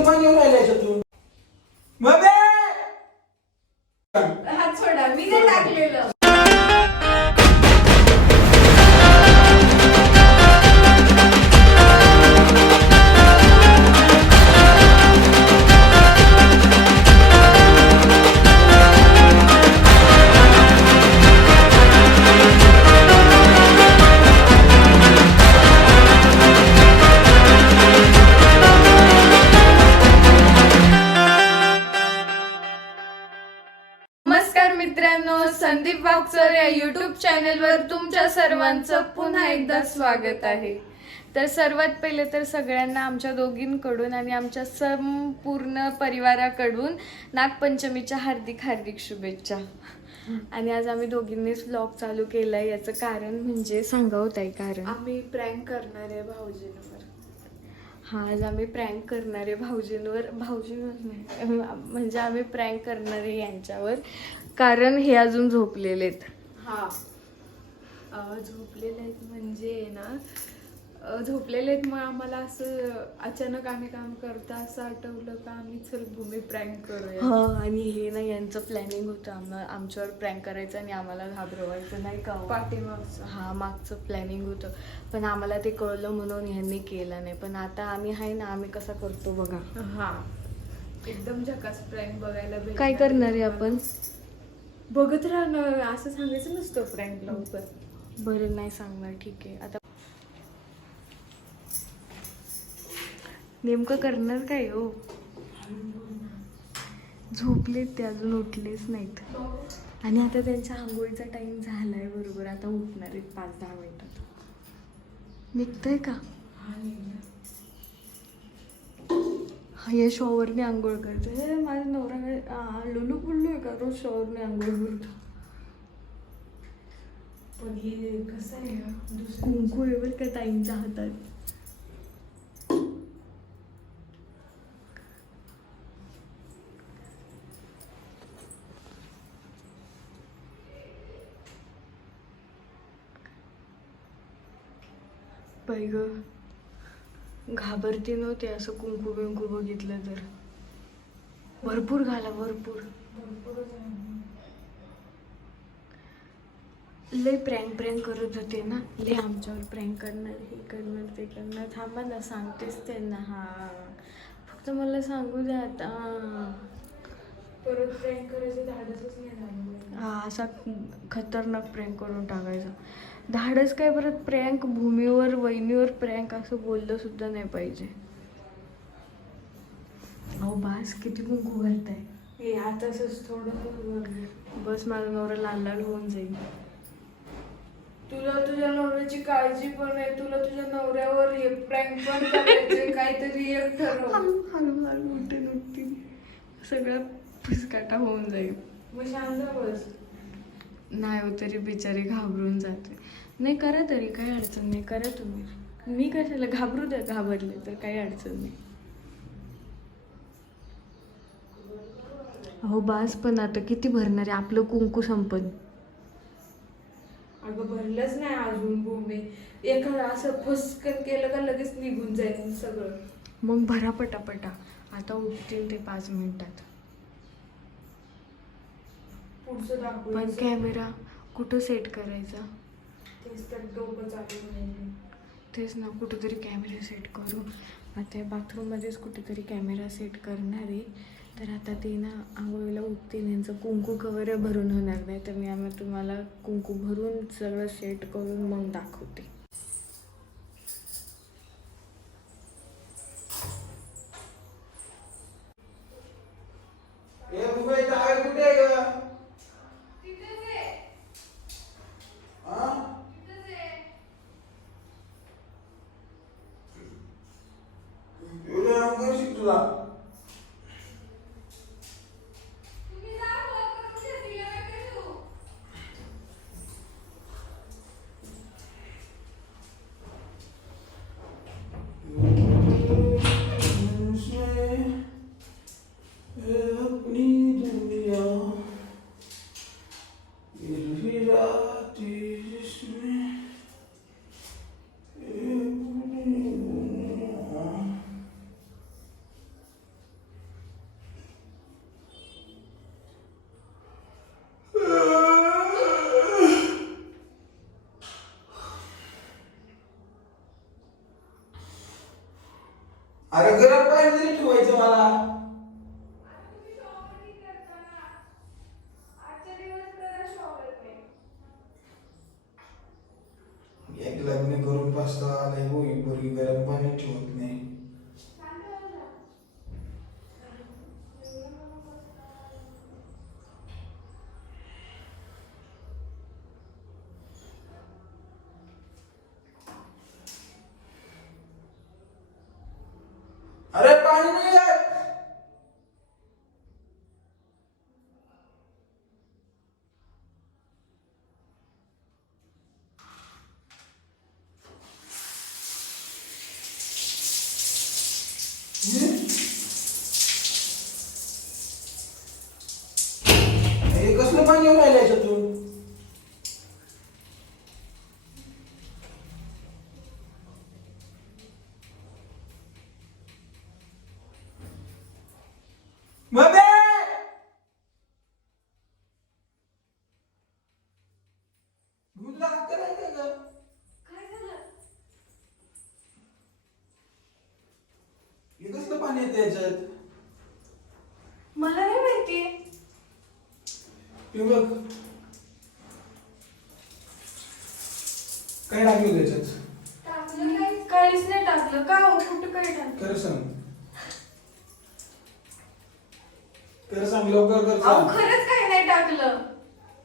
इथं पाणी वागचर या युट्यूब चॅनलवर तुमच्या सर्वांचं पुन्हा एकदा स्वागत आहे. तर सर्वात पहिले तर सगळ्यांना आमच्या दोघींकडून आणि आमच्या संपूर्ण परिवाराकडून नागपंचमीच्या हार्दिक हार्दिक शुभेच्छा. आणि आज आम्ही दोघींनीच व्लॉग चालू केलाय. याचं कारण म्हणजे सांगावत आहे कारण. आम्ही प्रँक करणार आहे भाऊजींवर. हा आज आम्ही प्रँक करणार आहे भाऊजींवर. भाऊजींवर नाही म्हणजे आम्ही प्रँक करणार आहे यांच्यावर. कारण हे अजून झोपलेले आहेत हा. झोपलेले आहेत म्हणजे ना झोपलेले आहेत मग आम्हाला असं अचानक आम्ही काम करता असं आठवलं का आम्ही चल भूमी प्रँक करूया. हा आणि हे ना यांचं प्लॅनिंग होतं. आम्हाला आमच्यावर प्रँक करायचं आणि आम्हाला घाबरवायचं नाही का हो? पाठीमागचं. हा मागचं प्लॅनिंग होतं. पण आम्हाला ते कळलं म्हणून ह्यांनी केलं नाही. पण आता आम्ही आहे ना आम्ही कसा करतो बघा. हा. एकदम झकास प्रँक बघायला काय करणार आहे आपण? बघत राहणं असं सांगायचं नसतं प्रँक लवकर बरं नाही सांगणार ठीक आहे. आता नेमकं करणार काय हो? झोपलेत ते अजून उठलेच नाहीत. आणि आता त्यांच्या आंघोळीचा टाइम झालाय बरोबर. आता उठणार आहेत पाच दहा मिनिटात. निघतंय का? हा या शॉवरने आंघोळ करते हे माझा नवरा लुलू पुल्लू आहे का? रोज शॉवरने आंघोळ करतो. पण हे कसं आहे दुसरं कुंकू आहे बरं का ताईंच्या हातात. बाई ग. घाबरते नव्हते असं कुंकू बिंकू बघितलं तर. भरपूर घाला भरपूर. लय प्रँक प्रँक करत होते ना. लय आमच्यावर प्रँक करणार हे करणार ते करणार. थांबा ना सांगतेच त्यांना. हा. फक्त मला सांगू द्या आता. परत प्रँक करायचं धाडसच नाही हा असा खतरनाक प्रँक करून टाकायचा. धाडस काय परत प्रँक भूमीवर वहिनीवर प्रँक असं बोललं सुद्धा नाही पाहिजे. अहो बास किती कुंकू घालताय. हे आता असंच थोडं बस माझा नवरा लाल लाल होऊन जाईल. तुला तुझ्या नवऱ्याची काळजी पण आहे तुला तुझ्या नवऱ्यावर हे प्रँक पण करायचे काहीतरी एक ठरव. हळू हळू हळू उठतील सगळा फुसकाटा होऊन जाईल. मग शांत बस. नाही हो तरी बिचारी घाबरून जाते. नाही करा तरी काही अडचण नाही करा तुम्ही. मी कशाला घाबरू द्या घाबरले तर काही अडचण नाही. अहो बास पण आता किती भरणार आहे? आपलं कुंकू संपत अगं भरलंच नाही अजून भूमी. एखादं असं फसकन केलं का लगेच निघून जाईल सगळं. मग भरा पटापटा. आता उठतील ते पाच मिनिटात. पुढचं पण कॅमेरा कुठं सेट करायचा? तेच तर तेच ना कुठेतरी कॅमेरा सेट करू. आता बाथरूममध्येच कुठेतरी कॅमेरा सेट करणार आहे. तर आता ते ना आंघोळीला उठतील यांचं कुंकू कवर भरून होणार नाही. तर मी आम्ही तुम्हाला कुंकू भरून सगळं सेट करून मग दाखवते. लग्न करून पाचता आलाय होई पोरगी गरम पाणी ठेवत नाही अरे पाणी नाही येत. हम्म? हे कसलं पाणी येऊन राहिलं याच्यातून. पाणी येतं याच्यात मला नाही माहिती बघ. काय टाकलं त्याच्यात? टाकलं काहीच नाही टाकलं. का हो? कुठं काय टाकलं? खरं सांग. खरं सांग लवकर कर अहो सांग. खरंच काही नाही टाकलं.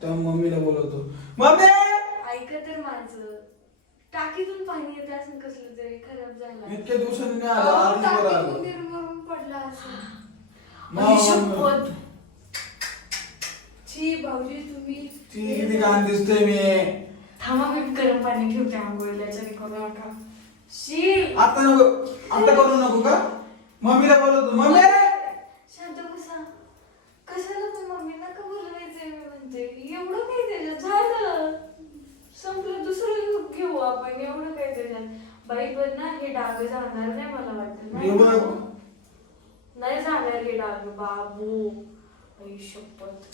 त्या मम्मीला बोलवतो. मम्मी! ऐका तर माझं. टाकीतून पाणी येत असं कसलं तरी खराब झालं. इतक्या दिवसांनी नाही आलं आज बरं आलं. पडला असं मग- आई शपथ. छी भाऊजी तुम्ही ती किती घाण दिसते मी. थांबा मी गरम पाणी ठेवते आंघोळीला याच्याने करू नका. शी आता नको आता करू नको का? मम्मीला बोलवतो मम्मी शांत बसा. कशाला पण मम्मी नका बोलवायचंय मी म्हणते. एवढं काय त्याच्यात. झालं. संपलं. दुसरं घेऊ आपण. एवढं काय त्याच्यात. बाई पण ना हे डाग जाणार नाही मला वाटतं. हे नाही बघ. नाही जाणार हे डाग. बाबू. आई शपथ.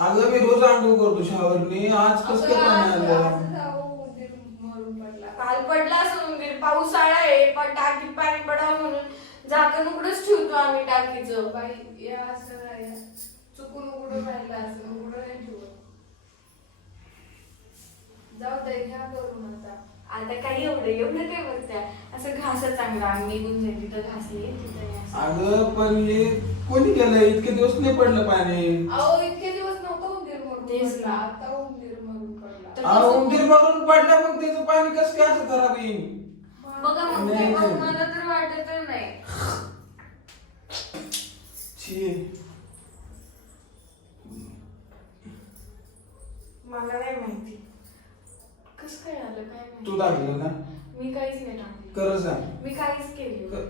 अगं मी रोज आंघोळ करतो शावरनी आज कस काय पाणी आलं? काल पडला पावसाळा आहे पण टाकीत पाणी पडावं म्हणून झाकण उघडच ठेवतो आम्ही टाकीचं. बाई या असं नाही. चुकून उघडून राहिलं असं. उघडून नाही ठेवत. जाऊ दे घ्या करून आता. आता काही एवढं एवढं काय बघत्या असं घास चांगला. आम्ही निघून जाईल तिथं घासली तिथं. अगं पण हे कोणी केलं? इतके दिवस नाही पडलं पाणी. अहो इतके दिवस नव्हतं उंदीर मरून तेच ना. आता उंदीर मरून पडला कसं- उंदीर भरून पडलं मग त्याचं पाणी कसं काय असं खराब येईल बघा मग ते नाही. मला तर वाटत नाही. छी. मला नाही माहिती. कस काय आलं? काय तू माहिती टाकलं ना? मी काहीच नाही टाकलं खरं सांग. मी काहीच केलं मी कर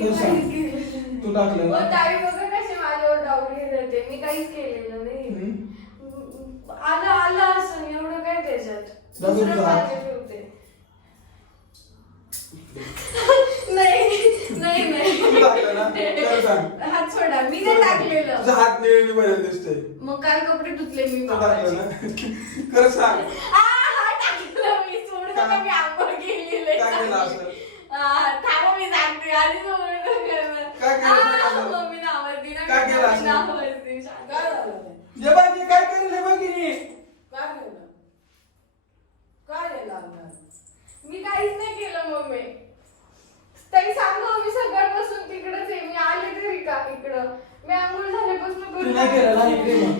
काहीच सांग. केलेलं तू. टाकलं ओ, ना ताई बघा कशी माझ्यावर डाऊट घेत होते मी काहीच केलेलं? आलं आलं असं एवढं काय त्याच्यात दुसरं जा. पाणी ठेवते नाही नाही नाही तू टाकलं ना खरं सांग हात सोडा मी नाही टाकलेलं तुझा हात निळणी बरं दिसतोय मग काय कपडे धुतले मी तू टाकलं बाबाचे. ना खरं सांग आ, हा, टाकलं मी सोड का? मी आंघोळ केलेली काय केलं असं? थांबा मी सांगते आधी सोड नका. काय केलं दिला काय केलं असं? काय. झालं बाई काय केलं हे बघिनी काय केलं काय केलं अंदाज मी काहीच नाही केलं मम्मी ताई सांगा मी सकाळपासून तिकडेच आहे मी आले तरी का इकडं मी आंघोळ झाल्यापासून तू करून नाही केलं ना इकडे मग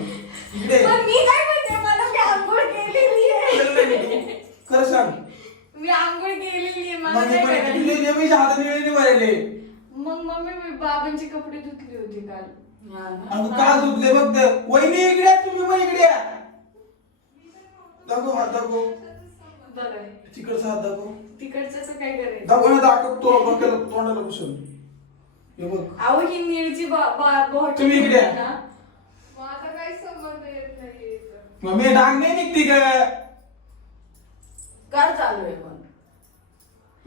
इकडे पण मी काय म्हणते मला मी आंघोळ केलेली केलं आहे नाही तू. खरं सांग मी आंघोळ केलेली आहे मला मग नाही पण करायचं. तुझे निळणी भरले मग मम्मी मी बाबांचे कपडे धुतले होते काल हा ना. अगं का धुतले बघ ते. वहिनी इकडे तुम्ही पण इकडे. दाखव हात दाखव बघा तिकडचा हात दाखव तिकडचं काय करायचं दाखव ना दाखव तो डोक्याला तोंडाला बसून हे बघ अहो ही निळची बॉटल तुम्ही इकडे या. ना माझा काही संबंध येत नाही. मग मी डाग नाही निघती का काय चालू आहे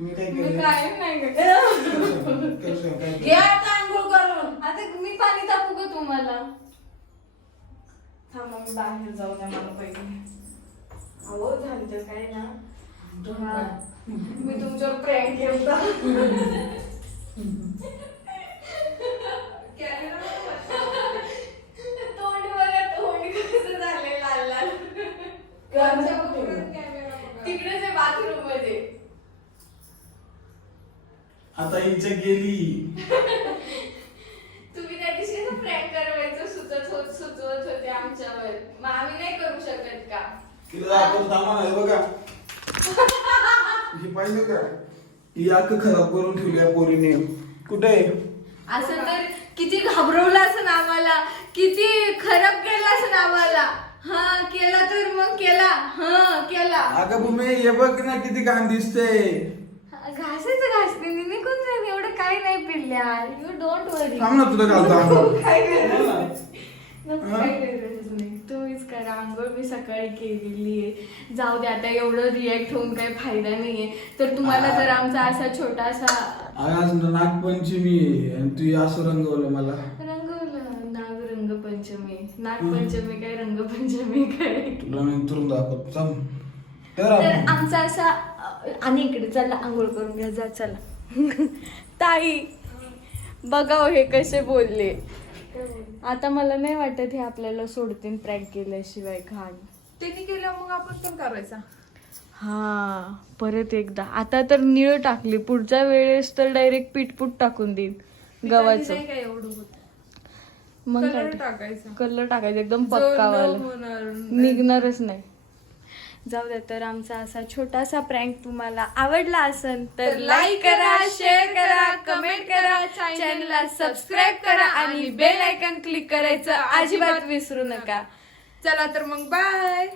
मी काय मी केलं काय नाही केलं. खरं सांग, काय घे केलं? आता आंघोळ करून आता मी पाणी तापू का तुम्हाला थांबा मी बाहेर जाऊ द्या मला पहिले अहो झालं काय ना हा. मी तुमच्यावर प्रँक केलता पोरी तुम्ही त्या दिवशी प्रँक करायचं सुचत होत सुचवत होते आमच्यावर मग आम्ही नाही करू शकत का तिला दाखवतो थांबा ना, हे बघा. हे पाहिलं का? ही अख्खं खराब करून ठेवली या पोरीने. कुठे? आहे? असं तर किती घाबरवलं असं आम्हाला. किती खराब केलं असं आम्हाला. हा केला तर मग केला. हा केला. अगं भूमी हे बघ ना किती घाण दिसते घासायचं घासते निघून जाईल एवढं काही नाही पिल्ल्या. यू डोंट वरी थांब ना तुला घालतो गरज नको, गरज नाही. करा आंघोळ मी सकाळी केलेली आहे. जाऊ दे आता एवढं रिॲक्ट होऊन काही फायदा नाहीये. तर तुम्हाला जर आमचा असा छोटासा आज नागपंचमी आहे आणि तू असं रंगवलं मला. रंगवलं नाग रंगपंचमी. नागपंचमी काय रंगपंचमी काय? तुला दाखवतो. तर. आमचा असा आणि इकडे चला आंघोळ करून घ्या जा चला. ताई बघाव हे कसे बोलले. आता मला नाही वाटत हे आपल्याला सोडतील प्रॅक केल्याशिवाय घाण. त्यांनी केलं मग आपण पण करायचा. हा परत एकदा. आता तर निळ टाकली. पुढच्या वेळेस तर डायरेक्ट पीठपूट टाकून देईल गव्हाचं. नाही काय एवढं होत? मग कलर काय? टाकायचा. कलर टाकायचं. एकदम होणार निघणारच नाही. जाऊ द्या तर आमचा असा छोटासा प्रँक तुम्हाला आवडला असेल तर लाईक करा शेअर करा कमेंट करा चॅनलला सबस्क्राईब करा आणि बेल आयकन क्लिक करायचं अजिबात विसरू नका. चला तर मग बाय